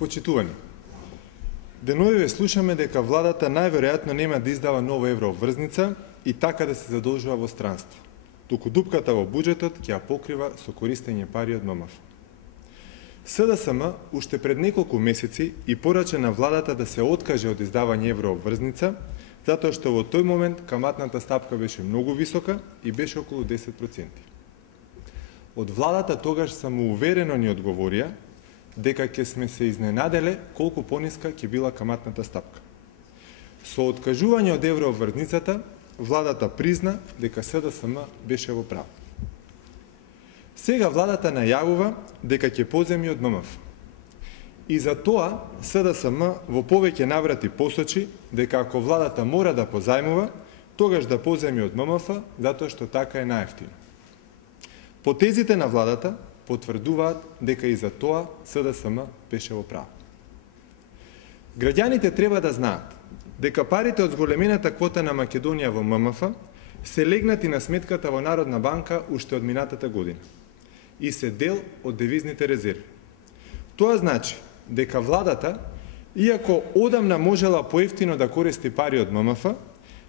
Почитувани, деновиве слушаме дека владата најверојатно нема да издава нова еврообврзница и така да се задолжува во странство, туку дупката во буџетот ќе ја покрива со користење пари од ММФ. СДСМ уште пред неколку месеци и порача на владата да се откаже од издавање еврообврзница, затоа што во тој момент каматната стапка беше многу висока и беше околу 10%. Од владата тогаш самоуверено ни одговорија дека ќе сме се изненаделе колку пониска ќе била каматната стапка. Со откажување од еврообврзницата, владата призна дека СДСМ беше во право. Сега владата најавува дека ќе поземи од ММФ. И за тоа СДСМ во повеќе наврати посочи дека ако владата мора да позајмува, тогаш да поземи од ММФ, затоа што така е најевтино. Потезите на владата потврдуваат дека и за тоа СДСМ беше во право. Граѓаните треба да знаат дека парите од зголемената квота на Македонија во ММФ се легнати на сметката во Народна банка уште од минатата година и се дел од девизните резерви. Тоа значи дека владата, иако одамна можела поевтино да користи пари од ММФ,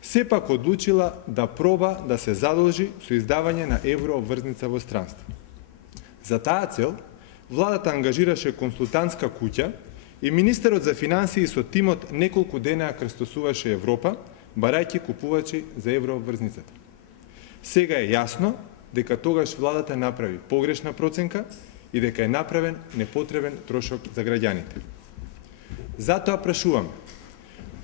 сепак одлучила да проба да се задолжи со издавање на еврообврзница во странство. За таа цел, владата ангажираше консултантска куќа и министерот за финансии со тимот неколку дена крстосуваше Европа, барајќи купувачи за еврообврзницата. Сега е јасно дека тогаш владата направи погрешна проценка и дека е направен непотребен трошок за граѓаните. Затоа прашуваме,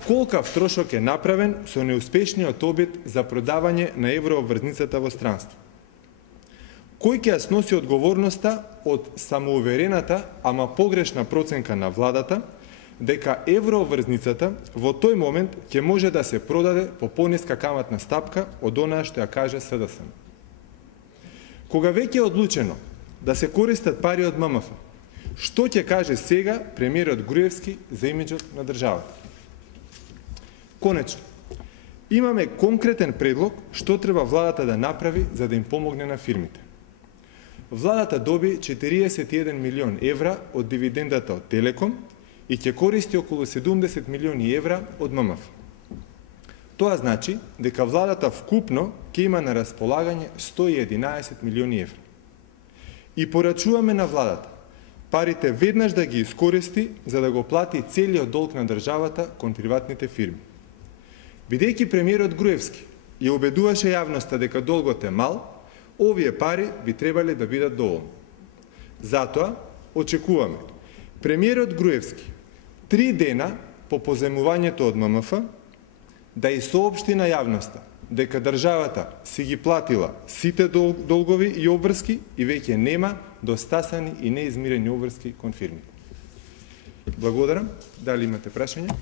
колкав трошок е направен со неуспешниот обид за продавање на еврообврзницата во странство? Кој ќе ја сноси одговорноста од самоуверената, ама погрешна проценка на владата, дека еврообврзницата во тој момент ќе може да се продаде по пониска каматна стапка од онаа што ја каже СДСМ? Кога веќе е одлучено да се користат пари од ММФ, што ќе каже сега премиерот Груевски за имиџот на државата? Конечно, имаме конкретен предлог што треба владата да направи за да им помогне на фирмите. Владата доби 41 милион евра од дивидендата од Телеком и ќе користи околу 70 милиони евра од ММФ. Тоа значи дека владата вкупно ќе има на располагање 111 милиони евра. И порачуваме на владата парите веднаш да ги искористи за да го плати целиот долг на државата кон приватните фирми. Бидејќи премиерот Груевски ја убедуваше јавноста дека долгот е мал, овие пари би требале да бидат доволни. Затоа очекуваме премиерот Груевски 3 дена по поземувањето од ММФ да и соопшти на јавноста дека државата си ги платила сите долгови и обврски и веќе нема достасани и неизмирени обврски кон фирмите. Благодарам. Дали имате прашања?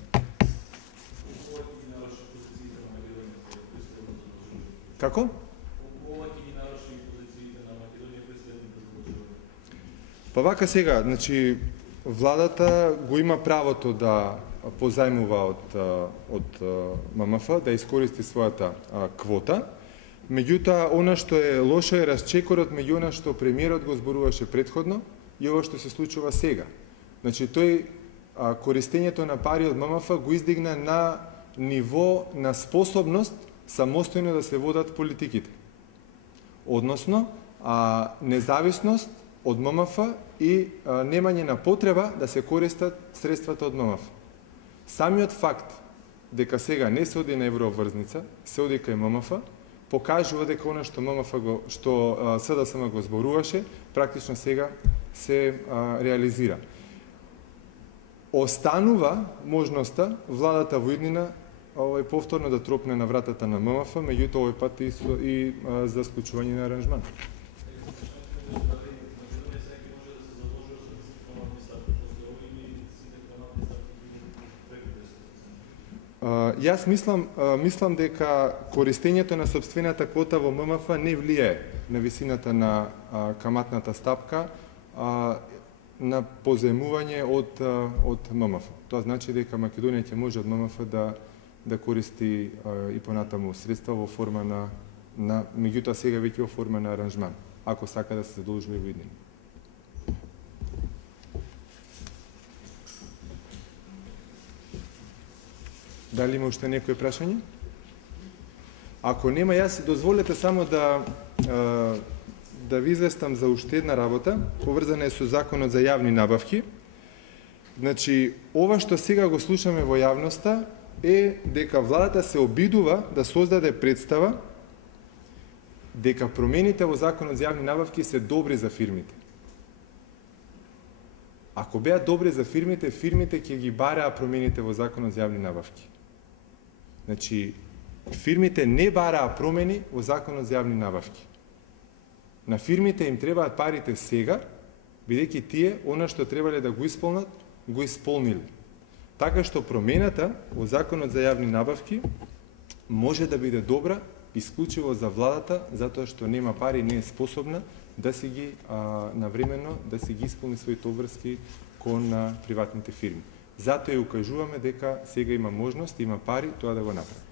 Како? Па вака сега, значи, владата го има правото да позајмува од ММФ, да искористи својата квота. Меѓутоа, она што е лошо е расчекорот меѓу она што премиерот го зборуваше претходно и ова што се случува сега. Значи, тој користењето на пари од ММФ го издигна на ниво на способност самостојно да се водат политиките. Односно, независност од ММФ и немање на потреба да се користат средствата од ММФ. Самиот факт дека сега не се оди на еврообврзница, се оди кај ММФ, покажува дека она што СДСМ го зборуваше, практично сега се реализира. Останува можноста владата во иднина повторно да тропне на вратата на ММФ, меѓутоа овој пат и за склучување на аранжман. Јас мислам дека користењето на сопствената квота во ММФ не влијае на висината на каматната стапка на позајмување од ММФ. Тоа значи дека Македонија ќе може од ММФ да користи и понатаму средства во форма на меѓутоа сега веќе во форма на аранжман, ако сака да се задолжува и во иднина. Дали има уште некој прашање? Ако нема, јас дозволете само да ви известам за уште една работа, поврзана е со Законот за јавни набавки. Значи, ова што сега го слушаме во јавноста е дека владата се обидува да создаде представа дека промените во Законот за јавни набавки се добри за фирмите. Ако беа добри за фирмите, фирмите ќе ги бараа промените во Законот за јавни набавки. Значи, фирмите не бараа промени во Законот за јавни набавки. На фирмите им требаат парите сега, бидејќи тие, она што требале да го исполнат, го исполнили. Така што промената во Законот за јавни набавки може да биде добра исклучиво за владата, затоа што нема пари, не е способна да си ги навремено да си ги исполни своите обврски кон приватните фирми. Затоа ја укажуваме дека сега има можност, има пари тоа да го направи.